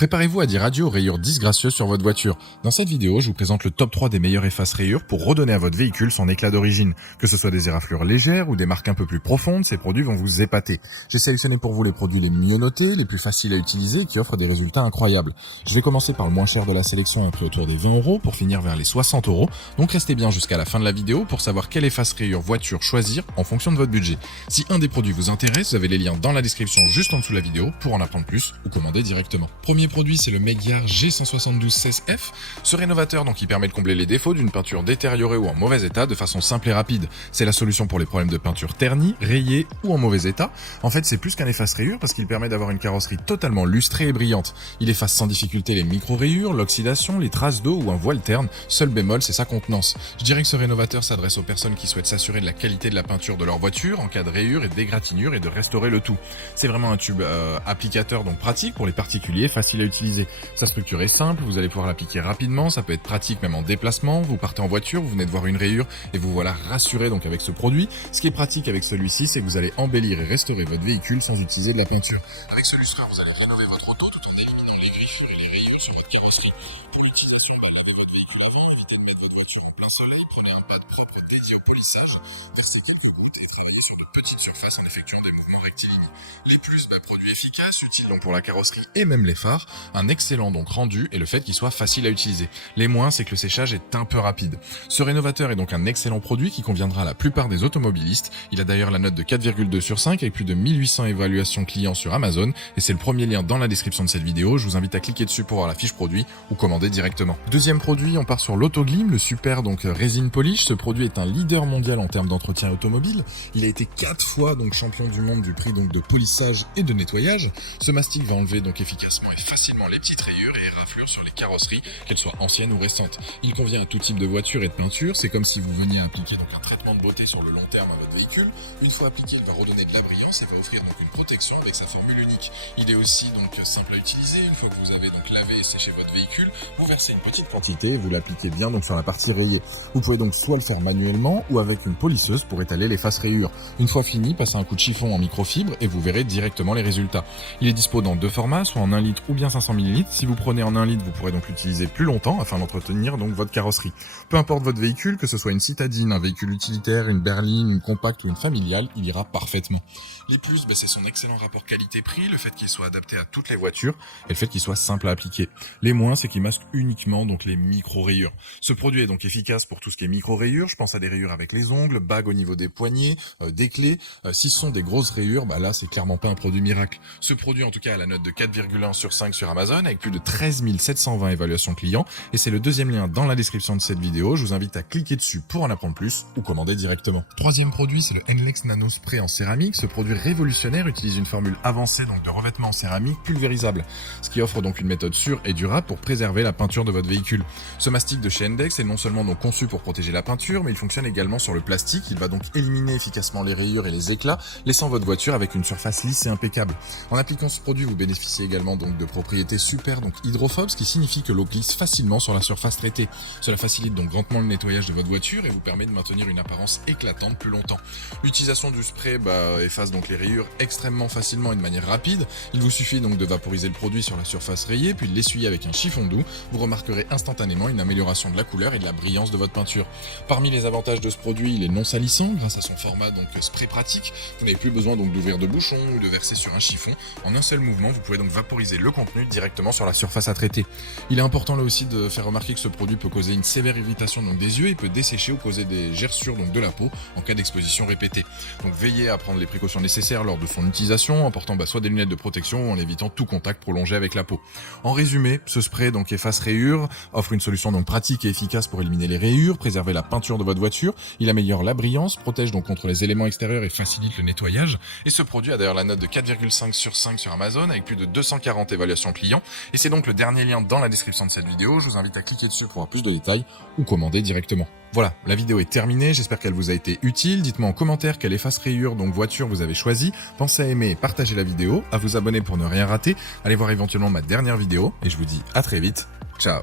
Préparez-vous à dire adieu aux rayures disgracieuses sur votre voiture. Dans cette vidéo, je vous présente le top 3 des meilleurs efface-rayures pour redonner à votre véhicule son éclat d'origine. Que ce soit des éraflures légères ou des marques un peu plus profondes, ces produits vont vous épater. J'ai sélectionné pour vous les produits les mieux notés, les plus faciles à utiliser et qui offrent des résultats incroyables. Je vais commencer par le moins cher de la sélection, un prix autour des 20 € pour finir vers les 60 €. Donc restez bien jusqu'à la fin de la vidéo pour savoir quelle efface-rayure voiture choisir en fonction de votre budget. Si un des produits vous intéresse, vous avez les liens dans la description juste en dessous de la vidéo pour en apprendre plus ou commander directement. Premier produit, c'est le Magyar G172-16F. Ce rénovateur donc il permet de combler les défauts d'une peinture détériorée ou en mauvais état de façon simple et rapide. C'est la solution pour les problèmes de peinture ternie, rayée ou en mauvais état. En fait, c'est plus qu'un efface-rayure parce qu'il permet d'avoir une carrosserie totalement lustrée et brillante. Il efface sans difficulté les micro-rayures, l'oxydation, les traces d'eau ou un voile terne. Seul bémol, c'est sa contenance. Je dirais que ce rénovateur s'adresse aux personnes qui souhaitent s'assurer de la qualité de la peinture de leur voiture en cas de rayures et d'égratignures et de restaurer le tout. C'est vraiment un tube applicateur donc pratique pour les particuliers, facile à utiliser. Sa structure est simple, vous allez pouvoir l'appliquer rapidement, ça peut être pratique même en déplacement, vous partez en voiture, vous venez de voir une rayure et vous voilà rassuré donc avec ce produit. Ce qui est pratique avec celui-ci, c'est que vous allez embellir et restaurer votre véhicule sans utiliser de la peinture. Avec ce lustre, vous allez rénover votre auto tout en éliminant les griffures et les rayures sur votre carrosserie. Pour l'utilisation, lavez votre véhicule avant, évitez de mettre votre voiture au plein soleil, prenez un pad propre dédié au polissage, versez quelques gouttes et travaillez sur de petites surfaces en effectuant des mouvements rectilignes. Les plus, produits efficaces, utiles donc pour la carrosserie et même les phares, un excellent donc rendu et le fait qu'il soit facile à utiliser. Les moins, c'est que le séchage est un peu rapide. Ce rénovateur est donc un excellent produit qui conviendra à la plupart des automobilistes. Il a d'ailleurs la note de 4,2 sur 5 avec plus de 1800 évaluations clients sur Amazon et c'est le premier lien dans la description de cette vidéo. Je vous invite à cliquer dessus pour voir la fiche produit ou commander directement. Deuxième produit, on part sur l'Autoglim, le super donc résine polish. Ce produit est un leader mondial en termes d'entretien automobile. Il a été 4 fois donc champion du monde du prix donc de polissage et de nettoyage. Ce mastic va enlever donc efficacement et facilement les petites rayures et éraflures sur les carrosseries, qu'elles soient anciennes ou récentes. Il convient à tout type de voiture et de peinture, c'est comme si vous veniez appliquer donc un traitement de beauté sur le long terme à votre véhicule. Une fois appliqué, il va redonner de la brillance et va offrir donc une protection avec sa formule unique. Il est aussi donc simple à utiliser. Une fois que vous avez donc lavé et séché votre véhicule, vous versez une petite quantité et vous l'appliquez bien donc sur la partie rayée. Vous pouvez donc soit le faire manuellement ou avec une polisseuse pour étaler les faces rayures. Une fois fini, passez un coup de chiffon en microfibre et vous verrez directement les résultats. Il est dispo dans deux formats, soit en 1 litre ou bien 500 ml. Si vous prenez en 1 litre, vous pourrez donc l'utiliser plus longtemps afin d'entretenir donc votre carrosserie. Peu importe votre véhicule, que ce soit une citadine, un véhicule utilitaire, une berline, une compacte ou une familiale, il ira parfaitement. Les plus, c'est son excellent rapport qualité-prix, le fait qu'il soit adapté à toutes les voitures et le fait qu'il soit simple à appliquer. Les moins, c'est qu'il masque uniquement donc les micro-rayures. Ce produit est donc efficace pour tout ce qui est micro-rayures. Je pense à des rayures avec les ongles, bagues au niveau des poignets, des clés. Si ce sont des grosses rayures, là c'est clairement pas un produit miracle. Ce produit en tout cas a la note de 4,1 sur 5 sur Amazon avec plus de 13 720 évaluations clients et c'est le deuxième lien dans la description de cette vidéo. Je vous invite à cliquer dessus pour en apprendre plus ou commander directement. Troisième produit, c'est le Enlex Nano Spray en céramique. Ce produit révolutionnaire utilise une formule avancée donc de revêtement en céramique pulvérisable, ce qui offre donc une méthode sûre et durable pour préserver la peinture de votre véhicule. Ce mastic de chez Enlex est non seulement donc conçu pour protéger la peinture, mais il fonctionne également sur le plastique. Il va donc éliminer efficacement les rayures et les éclats, laissant votre voiture avec une surface lisse et impeccable. En appliquant ce produit, vous bénéficiez également donc de propriétés super donc hydrophobes, ce qui signifie que l'eau glisse facilement sur la surface traitée. Cela facilite donc grandement le nettoyage de votre voiture et vous permet de maintenir une apparence éclatante plus longtemps. L'utilisation du spray efface donc les rayures extrêmement facilement et de manière rapide. Il vous suffit donc de vaporiser le produit sur la surface rayée puis de l'essuyer avec un chiffon doux. Vous remarquerez instantanément une amélioration de la couleur et de la brillance de votre peinture. Parmi les avantages de ce produit, il est non salissant grâce à son format donc spray pratique. Vous n'avez plus besoin donc d'ouvrir de bouchon ou de verser sur un chiffon. En un seul mouvement, vous pouvez donc vaporiser le contenu directement sur la surface à traiter. Il est important là aussi de faire remarquer que ce produit peut causer une sévère irritation donc des yeux et peut dessécher ou causer des gerçures donc de la peau en cas d'exposition répétée. Donc veillez à prendre les précautions nécessaires lors de son utilisation en portant soit des lunettes de protection ou en évitant tout contact prolongé avec la peau. En résumé, ce spray donc efface rayures, offre une solution donc pratique et efficace pour éliminer les rayures, préserver la peinture de votre voiture, il améliore la brillance, protège donc contre les éléments extérieurs et facilite le nettoyage. Et ce produit a d'ailleurs la note de 4,5 sur 5 sur Amazon avec plus de 240 évaluations clients. Et c'est donc le dernier lien dans la description de cette vidéo. Je vous invite à cliquer dessus pour voir plus de détails ou commander directement. Voilà, la vidéo est terminée, j'espère qu'elle vous a été utile. Dites-moi en commentaire quelle efface-rayure donc voiture vous avez choisi. Pensez à aimer et partager la vidéo, à vous abonner pour ne rien rater. Allez voir éventuellement ma dernière vidéo et je vous dis à très vite. Ciao.